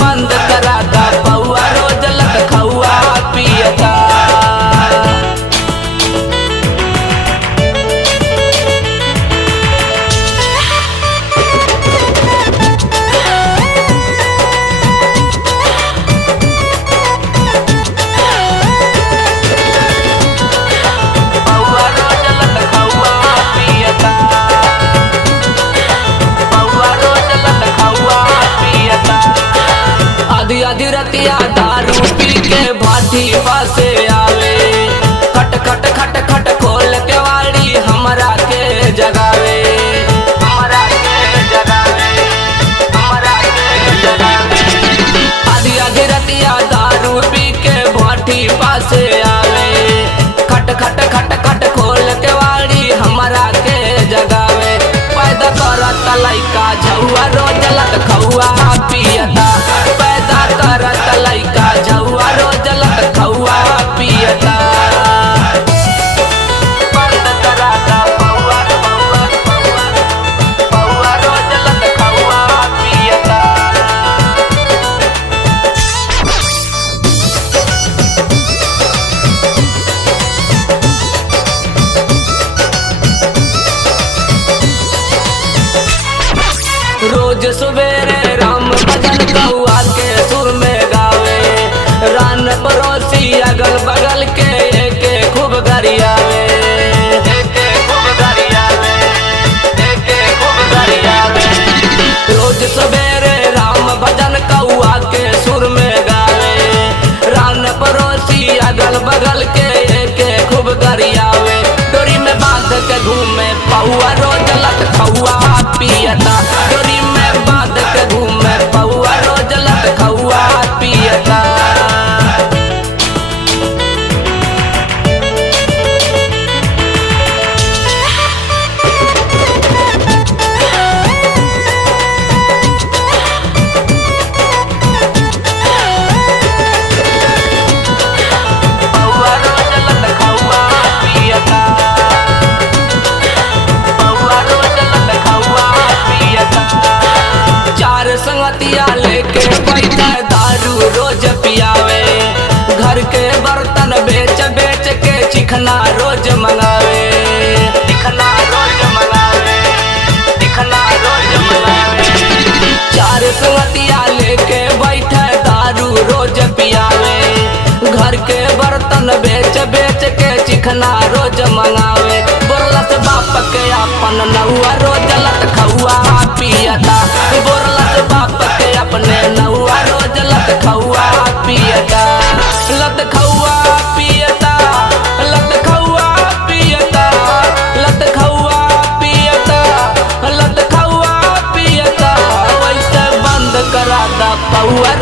बंद करा दा पौआ रोज लटखौआ पियता। आधी रतिया दारू पी के भाटी पासे आवे, खट खट खट खट खोल के वाड़ी हमरा के जगावे, हमरा के जगावे, हमरा के जगावे। आधी आधी रतिया दारू पी के भाटी पासे आवे, खट खट खट खट खोल के वाड़ी हमरा के जगावे। पैदा करत लइका झौआ रोज लटखौआ पियता, पैदा करत लइका झौआ रोज लटखौआ पियता। बंद करा दा पौआ पौआ पौआ पौआ रोज लटखौआ पियता। रोज सवेरे राम भजन कौआ के सुर में गावे, रान पड़ोसी अगल बगल के एके खूब गरियावे, एके खूब गरियावे, एके खूब गरियावे। रोज सवेरे राम भजन कौआ के सुर में गावे, रान पड़ोसी अगल बगल के एके खूब गरियावे। डोरी में बांध के घूमे पौआ रोज लटखौआ पियता, डोरी में बांध के घूमे पौआ रोज लटखौआ पियता। संगतिया लेके बैठा दारू रोज पियावे, घर के बर्तन बेच बेच के चिकना रोज मंगावे, चिकना रोज मंगावे, चिकना रोज मंगावे। चार संगतिया लेके बैठा दारू रोज पियावे, घर के बर्तन बेच बेच के चिकना रोज मंगावे। बोरलस बाप के अपन नौआ रोज लटखौआ पियता, बोरलस बाप के अपने नौआ रोज लटखौआ पियता। लटखौआ पियता, लटखौआ पियता, लटखौआ पियता, लटखौआ पियता। वैसे बंद करा दा पौआ